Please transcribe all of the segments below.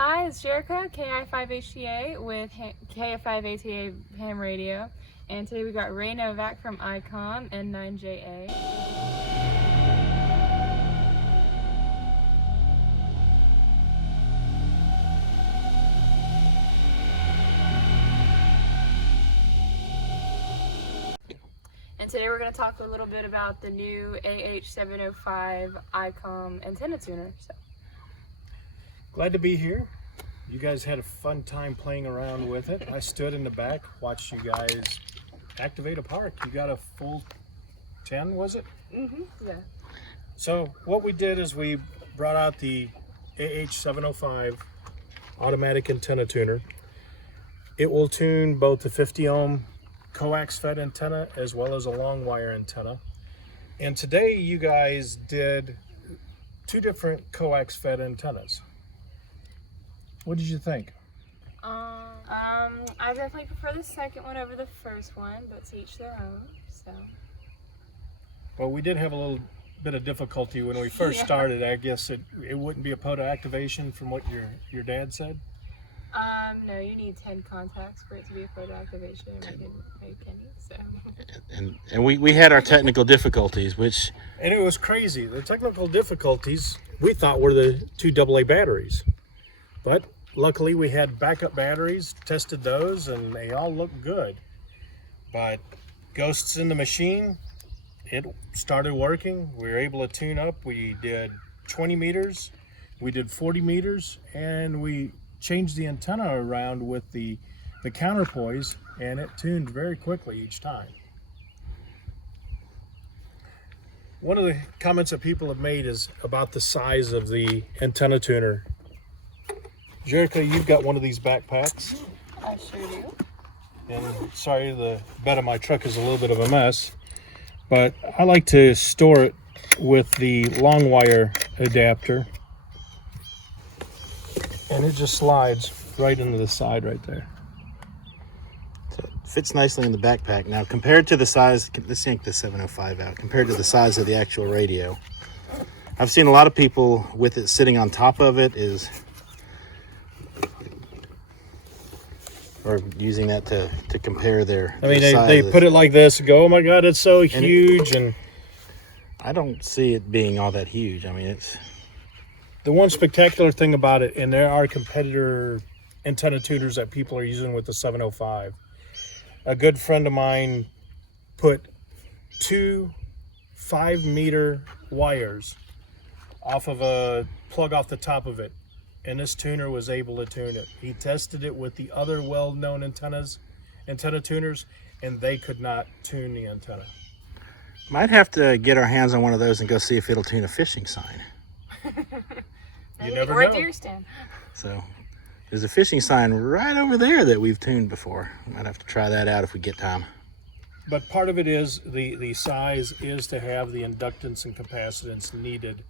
Hi, it's Jherica, KI5HTA with KI5ATA ham radio, and today we got Ray Novak from Icom and 9JA. And today we're going to talk a little bit about the new AH-705 Icom antenna tuner. Glad to be here. You guys had a fun time playing around with it. I stood in the back, watched you guys activate a park. You got a full 10, was it? Mm-hmm, yeah. So what we did is we brought out the AH-705 automatic antenna tuner. It will tune both the 50 ohm coax fed antenna as well as a long wire antenna. And today you guys did two different coax fed antennas. What did you think? I definitely prefer the second one over the first one, but to each their own. So. Well, we did have a little bit of difficulty when we first started. I guess it wouldn't be a POTA activation from what your dad said. No, you need 10 contacts for it to be a POTA activation, and we didn't make any. So. And we had our technical difficulties, which. And it was crazy. The technical difficulties we thought were the two AA batteries, but luckily we had backup batteries, tested those, and they all looked good. But ghosts in the machine, it started working. We were able to tune up. We did 20 meters, we did 40 meters, and we changed the antenna around with the counterpoise, and it tuned very quickly each time. One of the comments that people have made is about the size of the antenna tuner. Jherica, you've got one of these backpacks. I sure do. And sorry, the bed of my truck is a little bit of a mess, but I like to store it with the long wire adapter. And it just slides right into the side right there. So it fits nicely in the backpack. Now, compared to the size, let's yank the 705 out, compared to the size of the actual radio, I've seen a lot of people with it sitting on top of it or using that to compare their I mean, their they sizes. put it like this and go, oh my God, it's so huge. And I don't see it being all that huge. I mean, it's... The one spectacular thing about it, and there are competitor antenna tuners that people are using with the 705. A good friend of mine put two 5-meter wires off of a plug off the top of it, and this tuner was able to tune it. He tested it with the other well-known antenna tuners, and they could not tune the antenna. Might have to get our hands on one of those and go see if it'll tune a fishing sign. You never or know. a deer stand. So there's a fishing sign right over there that we've tuned before. Might have to try that out if we get time. But part of it is the size is to have the inductance and capacitance needed.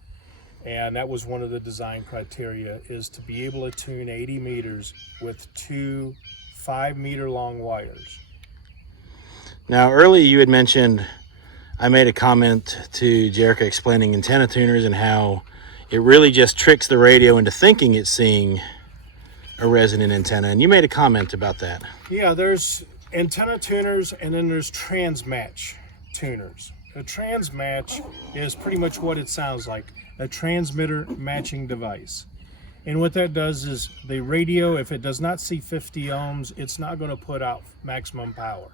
And that was one of the design criteria, is to be able to tune 80 meters with two 5-meter long wires. Now, earlier you had mentioned, I made a comment to Jherica explaining antenna tuners and how it really just tricks the radio into thinking it's seeing a resonant antenna. And you made a comment about that. Yeah, there's antenna tuners and then there's transmatch tuners. A transmatch is pretty much what it sounds like, a transmitter matching device. And what that does is the radio, if it does not see 50 ohms, it's not going to put out maximum power.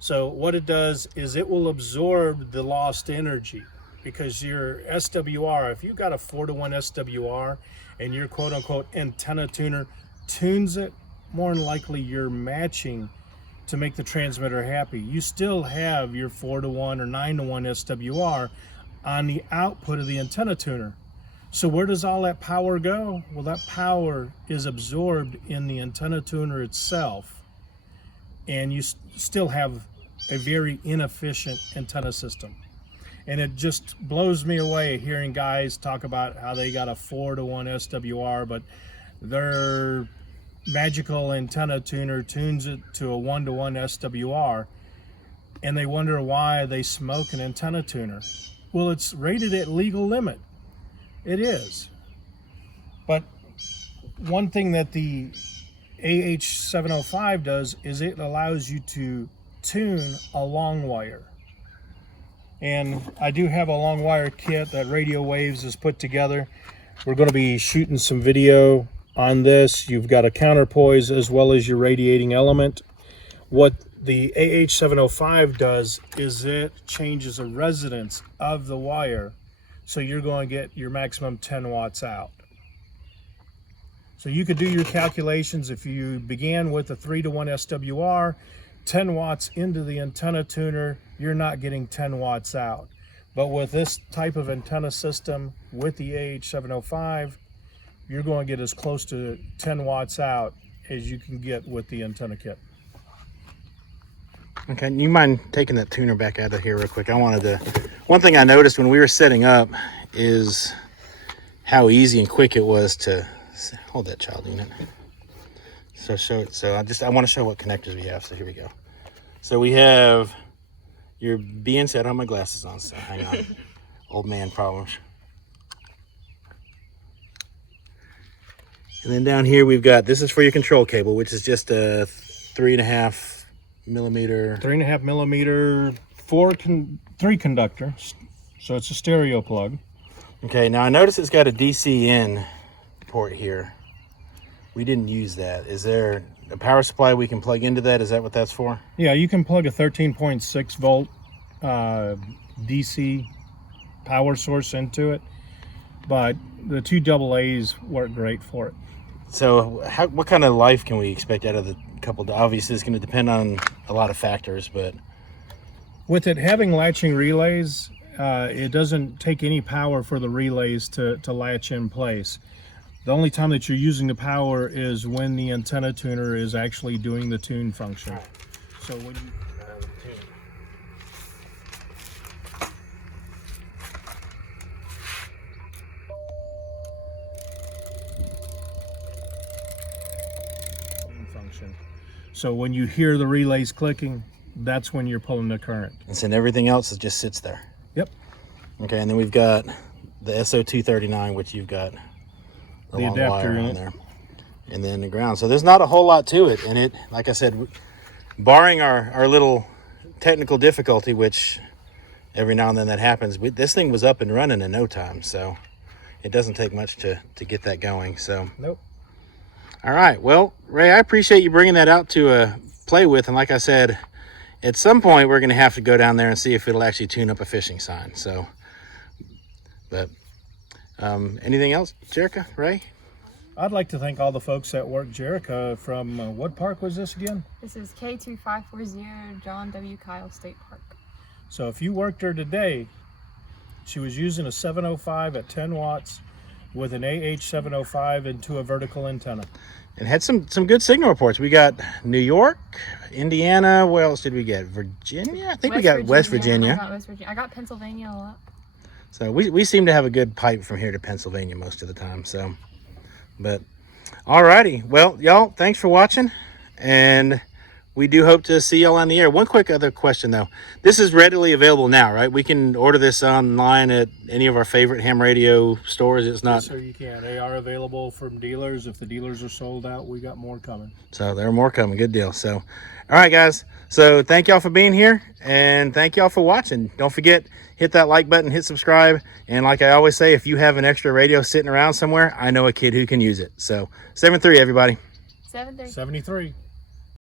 So what it does is it will absorb the lost energy, because your SWR, if you've got a 4-to-1 SWR and your quote-unquote antenna tuner tunes it, more than likely you're matching to make the transmitter happy. You still have your 4-to-1 or 9-to-1 SWR on the output of the antenna tuner. So where does all that power go? Well, that power is absorbed in the antenna tuner itself, and you still have a very inefficient antenna system. And it just blows me away hearing guys talk about how they got a 4-to-1 SWR, but their magical antenna tuner tunes it to a 1-to-1 SWR, and they wonder why they smoke an antenna tuner. Well, it's rated at legal limit. It is. But one thing that the AH-705 does is it allows you to tune a long wire. And I do have a long wire kit that Radio Waves has put together. We're going to be shooting some video on this. You've got a counterpoise as well as your radiating element. What the AH-705 does is it changes the resonance of the wire, so you're going to get your maximum 10 watts out. So you could do your calculations. If you began with a 3-to-1 SWR, 10 watts into the antenna tuner, you're not getting 10 watts out. But with this type of antenna system, with the AH-705, you're going to get as close to 10 watts out as you can get with the antenna kit. Okay, you mind taking that tuner back out of here real quick? One thing I noticed when we were setting up is how easy and quick it was to, hold that child unit. So I want to show what connectors we have. So here we go. So we have your BNC. I don't have my glasses on, so hang on. Old man problems. And then down here we've got, this is for your control cable, which is just a 3.5 millimeter. 3.5 millimeter, 3 conductor. So it's a stereo plug. Okay, now I notice it's got a DC in port here. We didn't use that. Is there a power supply we can plug into that? Is that what that's for? Yeah, you can plug a 13.6 volt DC power source into it, but the 2 AA's work great for it. So what kind of life can we expect out of the couple? Obviously it's going to depend on a lot of factors, but with it having latching relays, it doesn't take any power for the relays to latch in place. The only time that you're using the power is when the antenna tuner is actually doing the tune function. So when you So when you hear the relays clicking, that's when you're pulling the current. And then everything else just sits there. Yep. Okay, and then we've got the SO239, which you've got the adapter in there, and then the ground. So there's not a whole lot to it, and it, like I said, barring our little technical difficulty, which every now and then that happens, this thing was up and running in no time. So it doesn't take much to get that going. So nope. All right, well, Ray, I appreciate you bringing that out to play with, and like I said, at some point we're going to have to go down there and see if it'll actually tune up a fishing sign. So, but anything else, Jherica, Ray? I'd like to thank all the folks that worked Jherica from, what park was this again? This is K2540 John W. Kyle State Park. So if you worked her today, she was using a 705 at 10 watts with an AH-705 into a vertical antenna. And had some good signal reports. We got New York, Indiana. Where else did we get? Virginia? I think we got West Virginia. I got Pennsylvania a lot. So we seem to have a good pipe from here to Pennsylvania most of the time. So, but alrighty. Well, y'all, thanks for watching, and we do hope to see y'all on the air. One quick other question though. This is readily available now, right? We can order this online at any of our favorite ham radio stores. It's not. Yes, sir, you can. They are available from dealers. If the dealers are sold out, we got more coming. So there are more coming. Good deal. So, all right, guys. So thank y'all for being here, and thank y'all for watching. Don't forget, hit that like button, hit subscribe, and like I always say, if you have an extra radio sitting around somewhere, I know a kid who can use it. So 73, everybody. 73. 73.